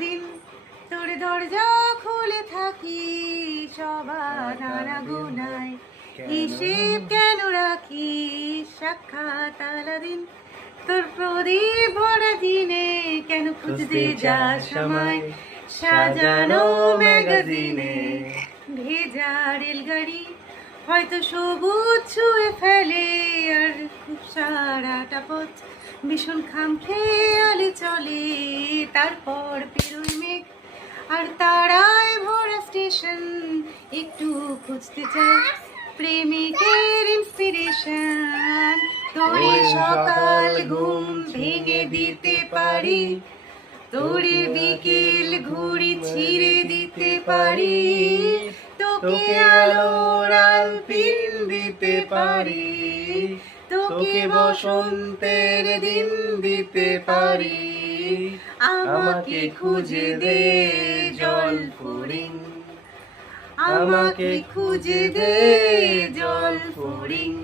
চিরদিন তোর দরজা খুলে থাকি, সবার আনাগোনায় হিসেব কেন রাখি, সাক্ষাৎ আলাদিন তোর প্রদীপ ভরা দিনে, কেন খুঁজতে যাস আমায় সাজানো ম্যাগাজিনে। ভেজা রেলগাড়ি হয়তো সবুজ ছুঁয়ে ফেলে, আর খুব সারাটা পথ ভীষণ খাম খেয়ালে চলে। তারপর পেরোই মেঘ আর তারায় ভরা স্টেশন, একটু খুঁজতে চাই প্রেমিকের ইন্সপিরেশন। তোরে সকাল ঘুম ভেঙে দিতে পারি, তোরে বিকেল ঘুড়ি ছিঁড়ে দিতে পারি, তোকে আলোর আলপিন দিতে পারি, তোকে বসন্তের দিন দিতে পারি। আমাকে খুঁজে দে জলফড়িং, আমাকে খুঁজে দে জলফড়িং।